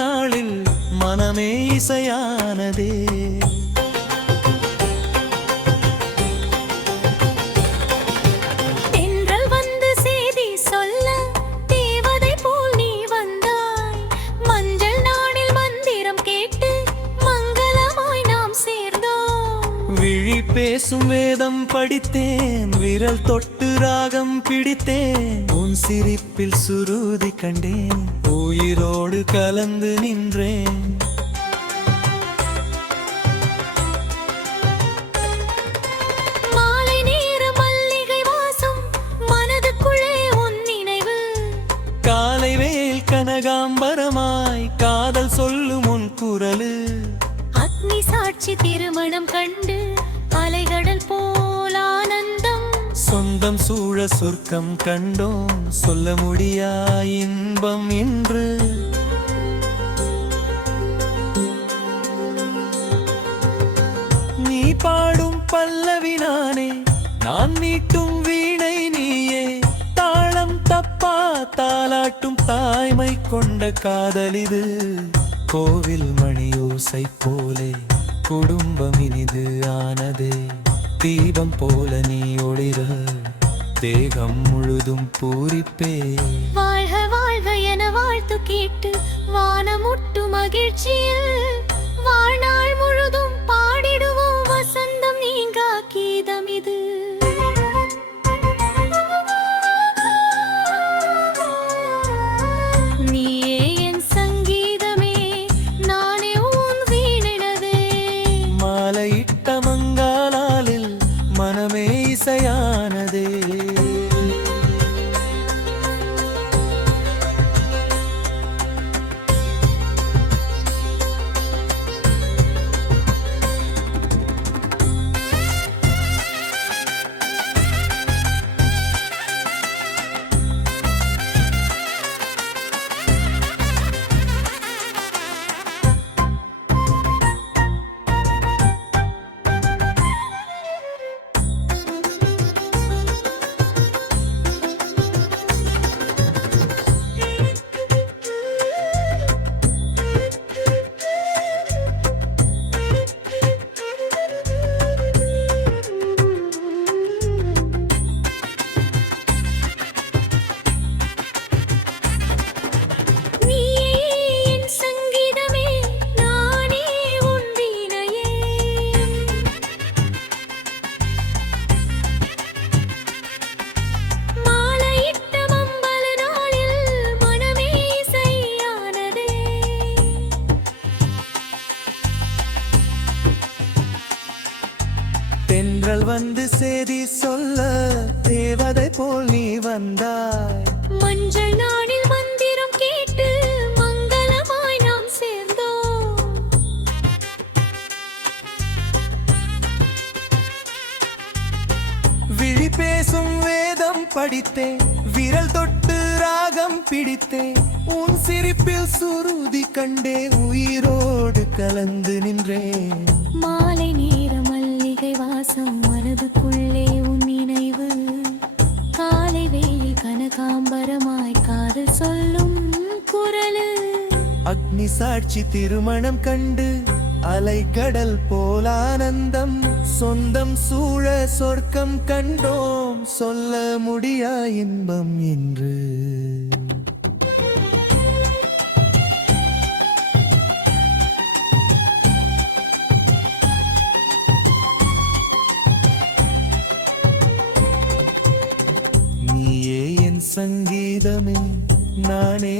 நாளில் மனமே இசையானதே. பேசும் வேதம் படித்தேன், விரல் தொட்டு ராகம் பிடித்தேன், உன் சிரிப்பில் சுருதி கண்டேன், உயிரோடு கலந்து நின்றேன். மாலை நேர மல்லிகை வாசம் மனதுக்குள்ளே உன் நினைவு, காலை வேல் கனகாம்பரமாய் காதல் சொல்லும் உன் குரலு, அக்னி சாட்சி திருமணம் கண்டு அலைகடல் போல் ஆனந்தம், சொந்தம் சூழ சொர்க்கம் கண்டோம், சொல்ல முடியா இன்பம் என்று. நீ பாடும் பல்லவி நானே, நான் நீட்டும் வீணை நீயே, தாளம் தப்பா தாலாட்டும் தாய்மை கொண்ட காதலிது, கோவில் மணியோசை போலே குடும்பம் இனிது ஆனதே, தீபம் போல நீ ஒளிர தேகம் முழுதும் பூரிப்பே. வாழ்க வாழ்க என வாழ்த்து கேட்டு வானமுட்டு மகிழ்ச்சியில் வாழ்நாள் முழுதும் பாடிடுவோம் வசந்தம் நீங்கா கீதம் இது. மங்காலாலில் மனமே இசையானதே. தென்றல் வந்து சேதி சொல்ல தேவதை போல் நீ வந்தாய், மஞ்சள் நாளில் மந்திரம் கேட்டு மங்களமாய் நாம் சேர்ந்தோம். விழி பேசும் வேதம் படித்தேன், விரல் தொட்டு ராகம் பிடித்தேன், உன் சிரிப்பில் சுருதி கண்டே உயிரோடு கலந்து நின்றேன். மாலை நேர மல்லிகை வாசம் மனதுக்குள்ளே உன் நினைவு, காலை வேயில் கனகாம்பரமாய் காதல் சொல்லும் குரலு, அக்னி சாட்சி திருமணம் கண்டு அலைக்கடல் போல் ஆனந்தம், சொந்தம் சூழ சொர்க்கம் கண்டோம், சொல்ல முடியா இன்பம் என்று. நீயே என் சங்கீதமே, நானே